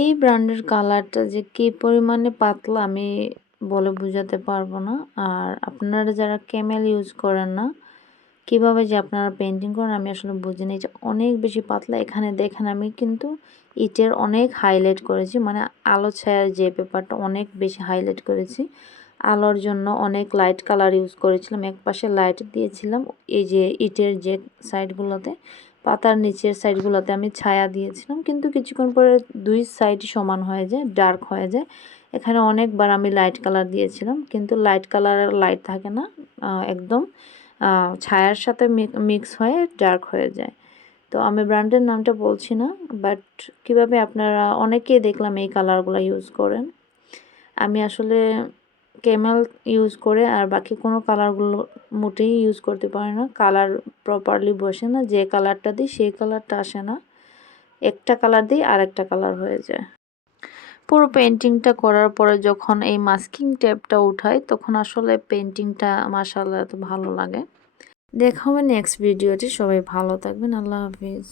এই ব্র্যান্ডের কালারটা যে কী পরিমাণে পাতলা আমি বলে বোঝাতে পারবো না। আর আপনারা যারা ক্যামেল ইউজ করেন না, কিভাবে যে আপনারা পেন্টিং করেন আমি আসলে বুঝি না। যে অনেক বেশি পাতলা। এখানে দেখেন আমি কিন্তু ইটের অনেক হাইলাইট করেছি, মানে আলো ছায়ার যে পেপারটা অনেক বেশি হাইলাইট করেছি। আলোর জন্য অনেক লাইট কালার ইউজ করেছিলাম, এক পাশে লাইট দিয়েছিলাম, এই যে ইটের যে সাইডগুলোতে, পাতার নিচের সাইডগুলোতে আমি ছায়া দিয়েছিলাম, কিন্তু কিছুক্ষণ পরে দুই সাইড সমান হয়ে যায়, ডার্ক হয়ে যায়। এখানে অনেকবার আমি লাইট কালার দিয়েছিলাম, কিন্তু লাইট কালারের লাইট থাকে না, একদম ছায়ার সাথে মিক্স হয়ে ডার্ক হয়ে যায়। তো আমি ব্র্যান্ডের নামটা বলছি না, বাট কিভাবে আপনারা অনেকেই দেখলাম এই কালারগুলো ইউজ করেন। আমি আসলে ক্যামেল ইউজ করে আর বাকি কোনো কালারগুলো মোটেই ইউজ করতে পারি না। কালার প্রপারলি বসে না, যে কালারটা দিই সেই কালারটা আসে না, একটা কালার দিই আর একটা কালার হয়ে যায়। পুরো পেন্টিংটা করার পরে যখন এই মাস্কিং টেপটা উঠাই তখন আসলে পেন্টিংটা মাশাআল্লাহ এত ভালো লাগে। দেখা হবে নেক্সট ভিডিওতে। সবাই ভালো থাকবেন। আল্লাহ হাফিজ।